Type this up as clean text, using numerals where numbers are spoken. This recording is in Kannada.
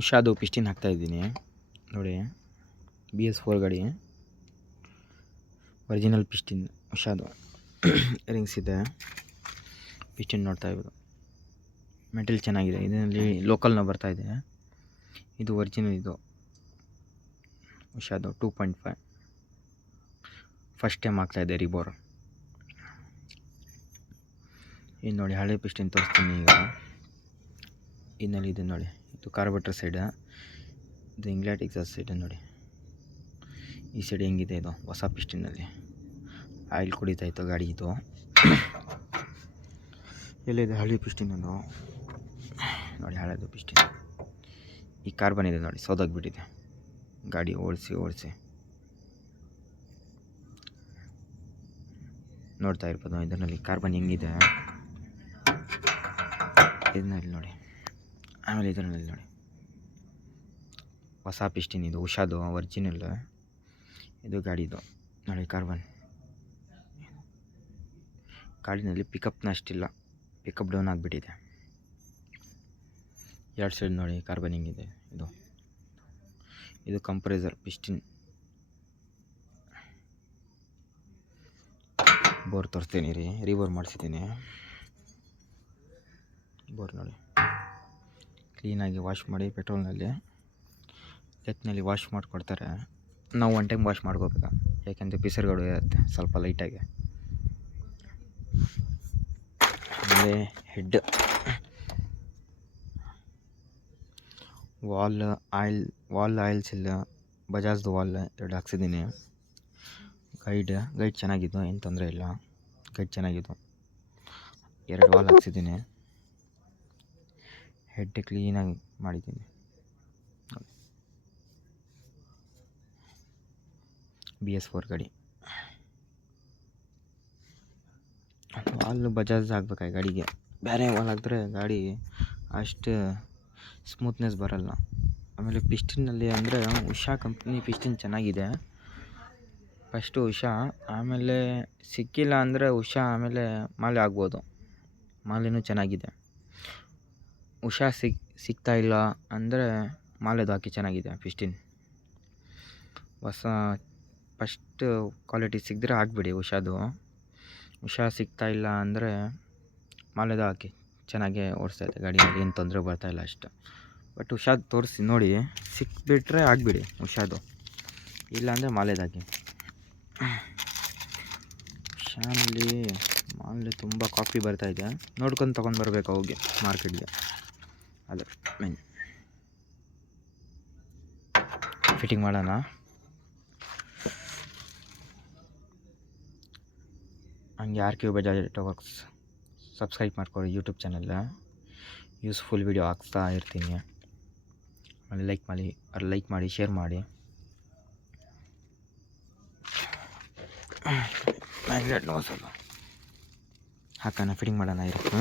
ಉಷಾದು ಪಿಸ್ಟಿನ್ ಹಾಕ್ತಾಯಿದ್ದೀನಿ ನೋಡಿ. BS4 ಗಾಡಿ ಒರಿಜಿನಲ್ ಪಿಸ್ಟಿನ್ ಉಷಾದು ರಿಂಗ್ಸ್ ಇದೆ. ಪಿಸ್ಟಿನ್ ನೋಡ್ತಾ ಇರ್ಬೋದು. ಮೆಟಲ್ ಚೆನ್ನಾಗಿದೆ. ಇದರಲ್ಲಿ ಲೋಕಲ್ನ ಬರ್ತಾಯಿದೆ. ಇದು ಒರಿಜಿನಲ್. ಇದು ಉಷಾದು 2.5 ಫಸ್ಟ್ ಟೈಮ್ ಆಗ್ತಾಯಿದೆ ರಿಬೋರ್. ಇದು ನೋಡಿ ಹಳೆ ಪಿಸ್ಟಿನ್ ತೋರಿಸ್ತೀನಿ ಈಗ. ಇನ್ನಲ್ಲಿ ಇದೆ ನೋಡಿ, ಇದು ಕಾರ್ಬೋರೇಟರ್ ಸೈಡ್, ಇದು ಇಂಗ್ಲೆಂಡ್ ಎಕ್ಸಾಸ್ಟ್ ಸೈಡ್ ನೋಡಿ. ಈ ಸೈಡ್ ಹೆಂಗಿದೆ ಇದು ಹೊಸ ಪಿಸ್ಟಿನಲ್ಲಿ ಆಯಿಲ್ ಕುಡಿತಾ ಇತ್ತು ಗಾಡಿ. ಇದು ಎಲ್ಲಿದೆ ಹಳೆ ಪಿಸ್ಟಿನ್ ಅದು ನೋಡಿ, ಹಳೆದು ಪಿಸ್ಟಿನ್. ಈ ಕಾರ್ಬನ್ ಇದೆ ನೋಡಿ, ಸೋದೋಗ್ಬಿಟ್ಟಿದೆ ಗಾಡಿ ಓಡಿಸಿ ನೋಡ್ತಾ ಇರ್ಬೋದು. ಇದರಲ್ಲಿ ಕಾರ್ಬನ್ ಹೆಂಗಿದೆ ಇದರಲ್ಲಿ ನೋಡಿ. ಆಮೇಲೆ ಇದರಲ್ಲಿ ನೋಡಿ ಹೊಸ ಪಿಸ್ಟಿನ್, ಇದು ಉಷಾದು ಒರಿಜಿನಲ್. ಇದು ಗಾಡಿದು ನೋಡಿ ಕಾರ್ಬನ್. ಗಾಡಿನಲ್ಲಿ ಪಿಕಪ್ನ ಅಷ್ಟಿಲ್ಲ, ಪಿಕಪ್ ಡೌನ್ ಆಗಿಬಿಟ್ಟಿದೆ. ಎರಡು ಸೈಡ್ ನೋಡಿ ಕಾರ್ಬನ್ ಹಿಂಗಿದೆ. ಇದು ಕಂಪ್ರೆಸರ್ ಪಿಸ್ಟಿನ್. ಬೋರ್ ತೋರಿಸ್ತೀನಿ ರೀ, ರೀಬೋರ್ ಮಾಡಿಸಿದ್ದೀನಿ. ಬೋರ್ ನೋಡಿ ಕ್ಲೀನಾಗಿ ವಾಶ್ ಮಾಡಿ ಪೆಟ್ರೋಲ್ನಲ್ಲಿ ಎತ್ನಲ್ಲಿ ವಾಶ್ ಮಾಡಿಕೊಡ್ತಾರೆ. ನಾವು ಒನ್ ಟೈಮ್ ವಾಶ್ ಮಾಡ್ಕೋಬೇಕು, ಯಾಕೆಂದರೆ ಪಿಸರ್ಗಳು ಇರುತ್ತೆ ಸ್ವಲ್ಪ ಲೈಟಾಗಿ. ಆಮೇಲೆ ಹೆಡ್, ವಾಲ್ ಆಯಿಲ್ಸ್ ಇಲ್ಲ, ಬಜಾಜ್ದು ವಾಲ್ 2 ಹಾಕ್ಸಿದ್ದೀನಿ. ಗೈಡ್ ಚೆನ್ನಾಗಿದ್ದು, ಏನು ತೊಂದರೆ ಇಲ್ಲ. ಗೈಡ್ ಚೆನ್ನಾಗಿದ್ದು 2 ವಾಲ್ ಹಾಕ್ಸಿದ್ದೀನಿ. ಹೆಡ್ ಕ್ಲೀನಾಗಿ ಮಾಡಿದ್ದೀನಿ. BS4 ಗಾಡಿ ವಾಲ್ ಬಜಾಜ್ ಹಾಕ್ಬೇಕಾಗಿ ಗಾಡಿಗೆ. ಬೇರೆ ವಾಲ್ ಹಾಕಿದ್ರೆ ಗಾಡಿ ಅಷ್ಟು ಸ್ಮೂತ್ನೆಸ್ ಬರಲ್ಲ. ಆಮೇಲೆ ಪಿಸ್ಟಿನಲ್ಲಿ ಅಂದರೆ ಉಷಾ ಕಂಪ್ನಿ ಪಿಸ್ಟಿನ್ ಚೆನ್ನಾಗಿದೆ. ಫಸ್ಟು ಉಷಾ, ಆಮೇಲೆ ಸಿಕ್ಕಿಲ್ಲ ಅಂದರೆ ಉಷಾ, ಆಮೇಲೆ ಮಾಲೆ ಆಗ್ಬೋದು. ಮಾಲೆನೂ ಚೆನ್ನಾಗಿದೆ. ಉಷಾ ಸಿಗ್ತಾ ಇಲ್ಲ ಅಂದರೆ ಮಾಲೆದು ಹಾಕಿ ಚೆನ್ನಾಗಿದೆ ಪಿಸ್ಟಿನ್. ಫಸ್ಟ್ ಕ್ವಾಲಿಟಿ ಸಿಕ್ಕಿದ್ರೆ ಹಾಕ್ಬಿಡಿ ಉಷಾದು. ಉಷಾ ಸಿಗ್ತಾ ಇಲ್ಲ ಅಂದರೆ ಮಾಲೆದು ಹಾಕಿ ಚೆನ್ನಾಗೇ ಓಡಿಸ್ತಾಯಿದೆ ಗಾಡಿಯಲ್ಲಿ, ಏನು ತೊಂದರೆ ಬರ್ತಾಯಿಲ್ಲ ಅಷ್ಟು. ಬಟ್ ಉಷಾದು ತೋರಿಸಿ ನೋಡಿ, ಸಿಕ್ಬಿಟ್ರೆ ಆಗಿಬಿಡಿ ಉಷಾದು, ಇಲ್ಲಾಂದರೆ ಮಾಲೆದು ಹಾಕಿ. ಉಷಾನಲ್ಲಿ ಮಾಲೆ ತುಂಬ ಕಾಪಿ ಬರ್ತಾಯಿದೆ, ನೋಡ್ಕೊಂಡು ತೊಗೊಂಡು ಬರಬೇಕು ಹೋಗಿ ಮಾರ್ಕೆಟ್ಗೆ. ಅದು ಮೇನ್. ಫಿಟ್ಟಿಂಗ್ ಮಾಡೋಣ. ಹಂಗೆ RK Bajaj auto works subscribe ಮಾಡ್ಕೊಳ್ಳಿ ಯೂಟ್ಯೂಬ್ ಚಾನಲ್. ಯೂಸ್ಫುಲ್ ವೀಡಿಯೋ ಹಾಕ್ತಾ ಇರ್ತೀನಿ. ಆಮೇಲೆ ಲೈಕ್ ಮಾಡಿ ಶೇರ್ ಮಾಡಿ. ಮ್ಯಾಗ್ನೆಟ್ ನೋಸಲ್ಲ ಹಾಕೋಣ, ಫಿಟ್ಟಿಂಗ್ ಮಾಡೋಣ ಇರುತ್ತೆ.